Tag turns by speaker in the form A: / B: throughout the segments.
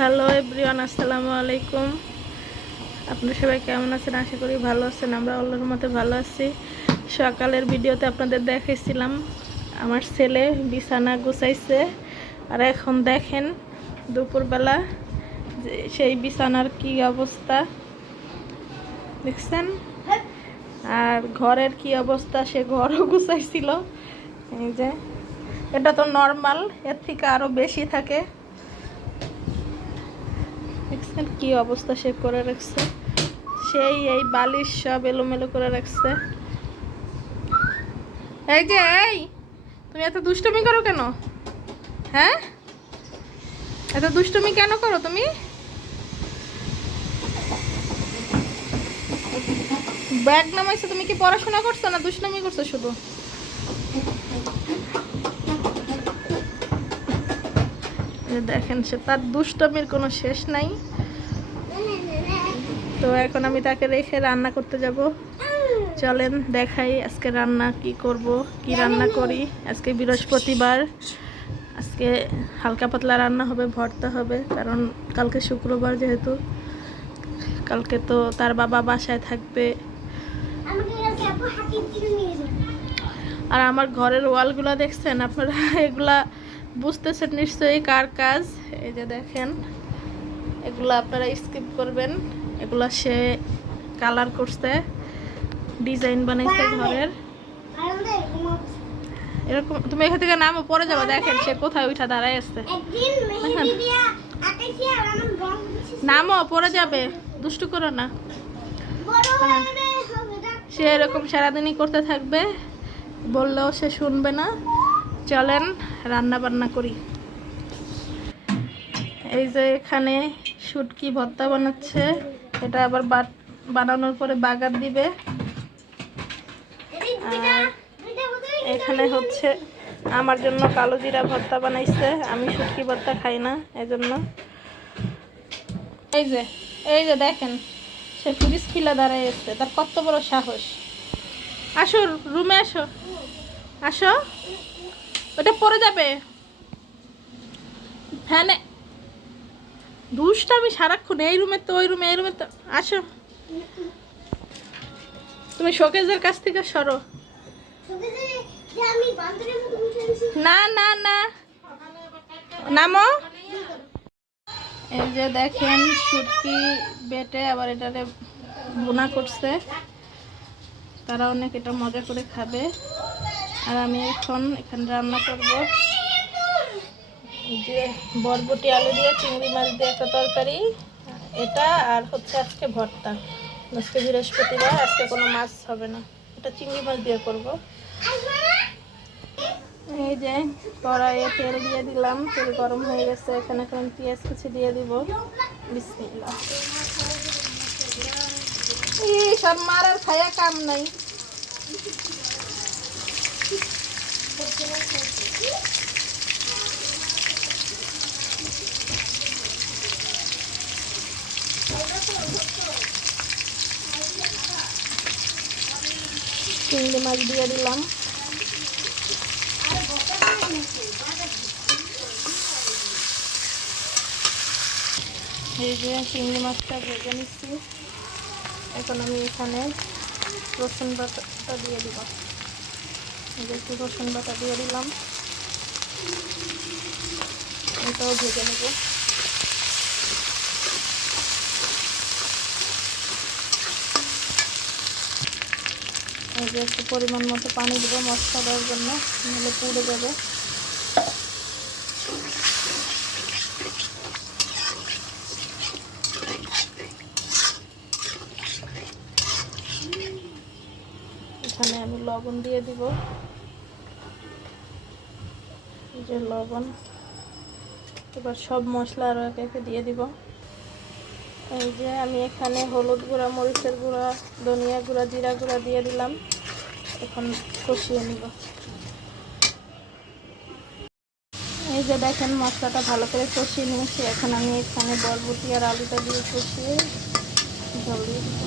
A: Hello everyone, আসসালামু আলাইকুম। আপনারা সবাই কেমন আছেন? আশা করি ভালো আছেন। আমরা আল্লাহর মতে ভালো আছি। সকালের ভিডিওতে আপনাদের দেখাইছিলাম, আমার ছেলে বিছানা গুছাইছে। আর এখন দেখেন, দুপুরবেলা যে সেই বিছানার কি অবস্থা। দেখছেন? আর ঘরের কি অবস্থা, সে ঘরও গুছাইছিল। এই যে, এটা তো নর্মাল এর থেকে আরও বেশি থাকে। দেখছেন কি অবস্থা সে করে রাখছে? সেই এই বালিশ সব এলোমেলো করে রাখছে। এই যে, এই! তুমি এত দুষ্টমি করো কেন? হ্যাঁ? এত দুষ্টমি কেন করো তুমি? ব্যাগ নামাইছো, তুমি কি পড়াশোনা করছ না দুষ্টমি করছ শুধু? দেখেন, সে তার দুষ্টমির কোনো শেষ নাই। তো এখন আমি তাকে রেখে রান্না করতে যাব। চলেন দেখাই আজকে রান্না কি করব, কি রান্না করি। আজকে বৃহস্পতিবার, আজকে হালকা পাতলা রান্না হবে, ভর্তা হবে, কারণ কালকে শুক্রবার যেহেতু। কালকে তো তার বাবা বাসায় থাকবে। আর আমার ঘরের ওয়ালগুলো দেখছেন আপনারা? এগুলা বুঝতেছেন নিশ্চয়ই কার কাজ? এই যে দেখেন এগুলো আপনারা স্কিপ করবেন। এগুলো সে কালার করছে ডিজাইন বানাইছে ঘরের। এরকম তুমি এখান থেকে নামো পরে যাব। দেখেন সে কোথায় উঠা দাঁড়ায় আসছে নামো পরে যাবে। দুষ্টু করো হ্যাঁ।
B: না।
A: সে এরকম সারাদিনই করতে থাকবে। বললেও সে শুনবে না। চলেন রান্না বান্না করি। এই যে এখানে শুটকি ভর্তা বানাচ্ছে। এটা আবার বানানোর পরে বাগার দিবে। আর এখানে হচ্ছে আমার জন্য কালো জিরা ভর্তা বানাইছে। আমি শুটকি ভর্তা খাই না, এজন্য। এই যে এই যে দেখেন, সে পুলিশ খিলা দাঁড়ায় এসছে তার কত বড় সাহস। আসো রুমে আসো। আসো। ওটা পরে যাবে। ফ্যানে। দুষ্টা আমি সারাক্ষণ এই রুমে তো, ওই রুমে, এই রুমে তো। আসো। তুমি শোকেজের কাছ থেকে সরো। না না না। নামো। এই যে দেখেন শুটকি বেটে আবার এটারে বোনা করছে। তারা অনেক এটা মজা করে খাবে। আর আমি এখন এখানে রান্না করব। যে বরবটি আলু দিয়ে চিংড়ি মাছ দিয়ে একটা তরকারি, এটা আর হচ্ছে আজকে ভর্তা। আজকে বৃহস্পতিবার, আজকে কোনো মাছ হবে না। এটা চিংড়ি মাছ দিয়ে করব। এই যে কড়াইয়ে তেল দিয়ে দিলাম। তেল গরম হয়ে গেছে। এখানে এখন পেঁয়াজ কুচি দিয়ে দিব। বিসমিল্লাহ। এই, সব মারার খায়া কাম নাই। চিংড়ি মাছ দিয়ে দিলাম। এই যে চিংড়ি মাছটা ভেজে নিচ্ছি। এখন আমি এখানে রসুন বাটাটা দিয়ে দিব। একটু রসুন বাটা দিয়ে দিলাম। এটাও ভেজে নেব। একটু পরিমাণ মতো পানি দেবো মশলা দেওয়ার জন্য, নাহলে পুড়ে যাবে। এখানে আমি লবণ দিয়ে দিব। যে লবণ। এবার সব মশলা আরও একে একে দিয়ে দিব। এই যে আমি এখানে হলুদ গুঁড়া, মরিচের গুঁড়া, ধনিয়া গুঁড়া, জিরা গুঁড়া দিয়ে দিলাম। এখন কষিয়ে নিব। এই যে দেখেন মশলাটা ভালো করে কষিয়ে নিয়েছি। এখন আমি এখানে বরবটি আর আলুটা দিয়ে কষিয়ে জল দিয়ে দিব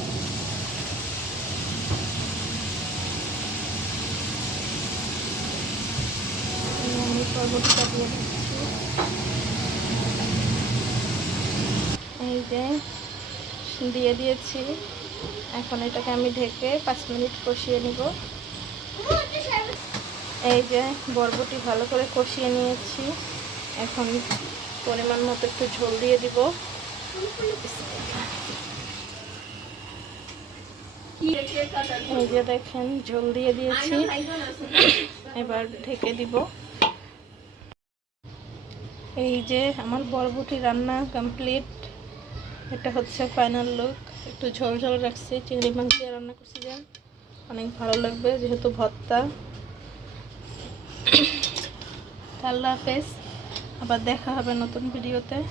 A: এই আমি বরবটিটা দিয়ে দিচ্ছি। যে, দিয়ে দিয়েছি। এখন এটাকে আমি ঢেকে পাঁচ মিনিট কষিয়ে নিব। এই যে, বরবটি ভালো করে কষিয়ে নিয়েছি। এখন পরিমাণ মতো একটু ঝোল দিয়ে দিব। এই যে দেখেন, ঝোল দিয়ে দিয়েছি। এবার ঢেকে দিব। এই যে আমার বরবটি রান্না কমপ্লিট এটা হচ্ছে ফাইনাল লুক একটু ঝোল ঝোল রাখছি, চিংড়ি মাছ দিয়ে রান্না করছি যে। অনেক ভালো লাগবে যেহেতু ভর্তা। আল্লাহ হাফেজ। আবার দেখা হবে নতুন ভিডিওতে